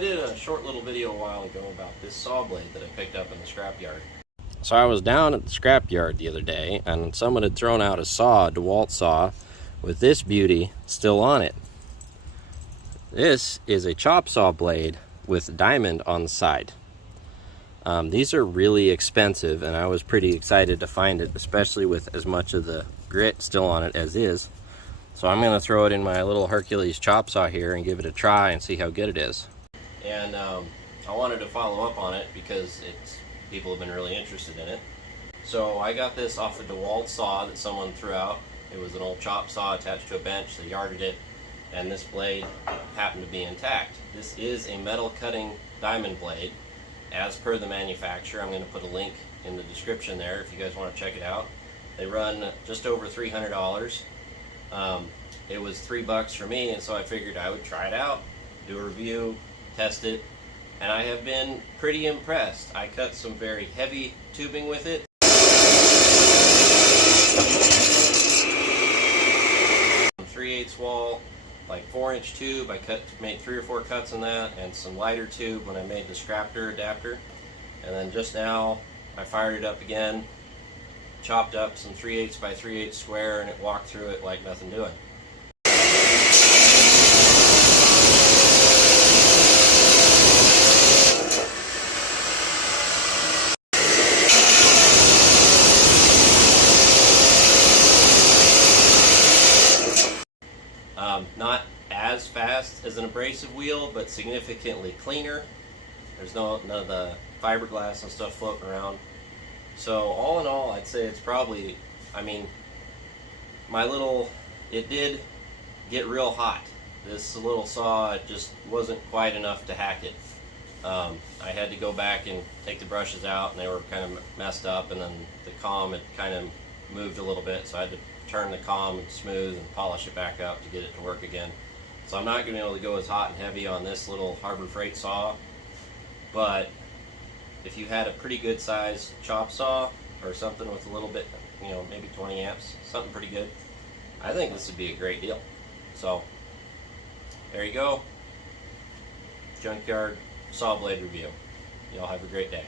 did a short little video a while ago about this saw blade that I picked up in the scrapyard. So I was down at the scrapyard the other day, and someone had thrown out a saw, a DeWalt saw, with this beauty still on it. This is a chop saw blade with diamond on the side. These are really expensive, and I was pretty excited to find it, especially with as much of the grit still on it as is. So I'm going to throw it in my little Hercules chop saw here and give it a try and see how good it is. And I wanted to follow up on it because people have been really interested in it. So I got this off a DeWalt saw that someone threw out. It was an old chop saw attached to a bench. They yarded it, and this blade happened to be intact. This is a metal cutting diamond blade. As per the manufacturer, I'm going to put a link in the description there if you guys want to check it out. They run just over $300. It was $3 for me, and so I figured I would try it out, do a review, test it, and I have been pretty impressed. I cut some very heavy tubing with it. 3/8 wall, like 4-inch tube. I made 3 or 4 cuts in that, and some lighter tube when I made the scrapper adapter. And then just now I fired it up again, chopped up some 3/8 by 3/8 square, and it walked through it like nothing doing. Not as fast as an abrasive wheel, but significantly cleaner. There's none of the fiberglass and stuff floating around. So all in all, I'd say it's probably, it did get real hot. This little saw, it just wasn't quite enough to hack it. I had to go back and take the brushes out, and they were kind of messed up, and then the comb had kind of moved a little bit, so I had to turn the comb smooth and polish it back up to get it to work again. So I'm not going to be able to go as hot and heavy on this little Harbor Freight saw, but if you had a pretty good size chop saw or something with a little bit, maybe 20 amps, something pretty good, I think this would be a great deal. So there you go. Junkyard saw blade review. Y'all have a great day.